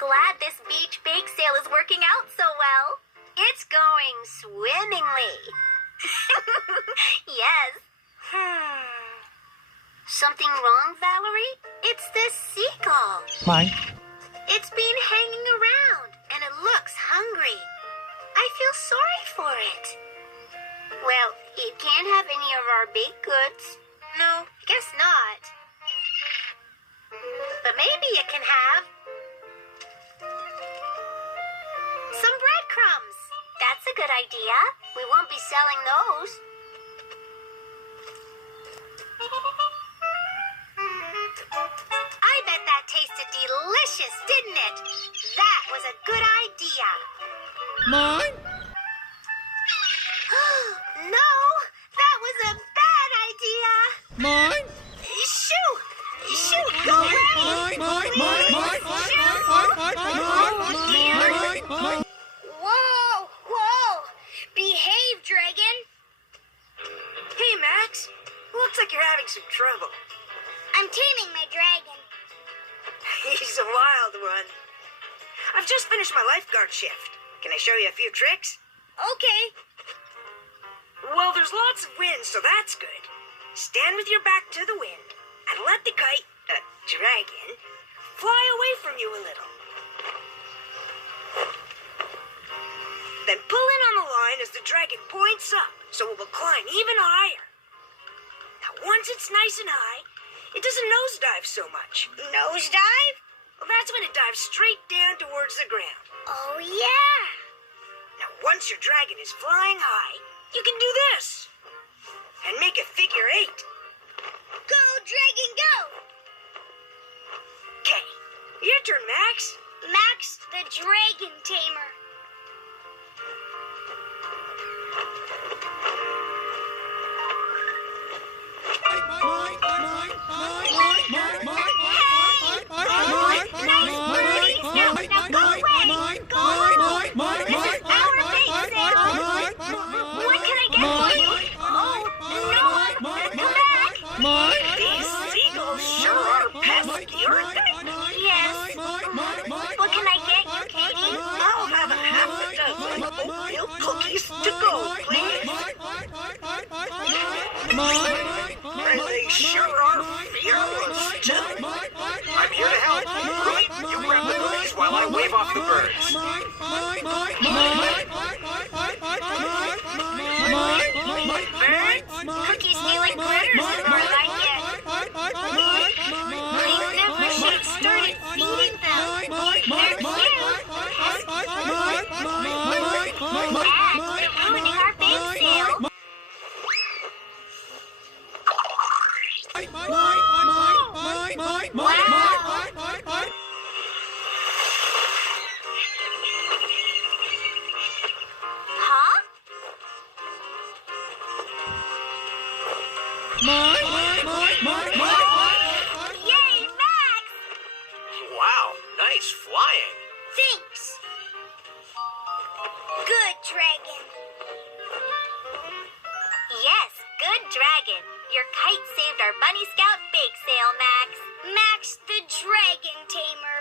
glad this beach bake sale is working out so well. It's going swimmingly. Yes. Something wrong, Valerie? It's this seagull. Mine. It's been hanging around, and it looks hungry. I feel sorry for it. Well, it can't have any of our baked goods. No, I guess not. But maybe it can have some breadcrumbs. That's a good idea. We won't be selling those. I bet that tasted delicious, didn't it? That was a good idea. Mine. No, that was a bad idea. Mine. Shoo! Shoo! Go away! Mine. Whoa! Whoa! Behave, dragon! Hey, Max. Looks like you're having some trouble. I'm taming my dragon. He's a wild one. I've just finished my lifeguard shift. Can I show you a few tricks? Okay. Well, there's lots of wind, so that's good. Stand with your back to the wind and let the kite, dragon, fly away from you a little. Then pull in on the line as the dragon points up, so it will climb even higher. Now, once it's nice and high, it doesn't nosedive so much. Nosedive? Well, that's when it dives straight down towards the ground. Oh, yeah. Now, once your dragon is flying high, you can do this. And make a figure 8. Go, dragon, go! Okay, your turn, Max. Max the Dragon Tamer. These seagulls sure are pesky, aren't they? Yes. What can I get you, Katie? I'll have a half a dozen oatmeal cookies to go, please. And they sure are fearless, too. I'm here to help. Ruby, you grab the cookies while I wave off the birds. Birds? Cookie stealing critters is more like it. I never should have started feeding them. They're cute. And they're ruining our bake sale. Huh? Yay, Max! Wow, nice flying. Thanks. Good dragon. Yes, good dragon. Your kite saved our Bunny Scout bake sale, Max. Max the Dragon Tamer.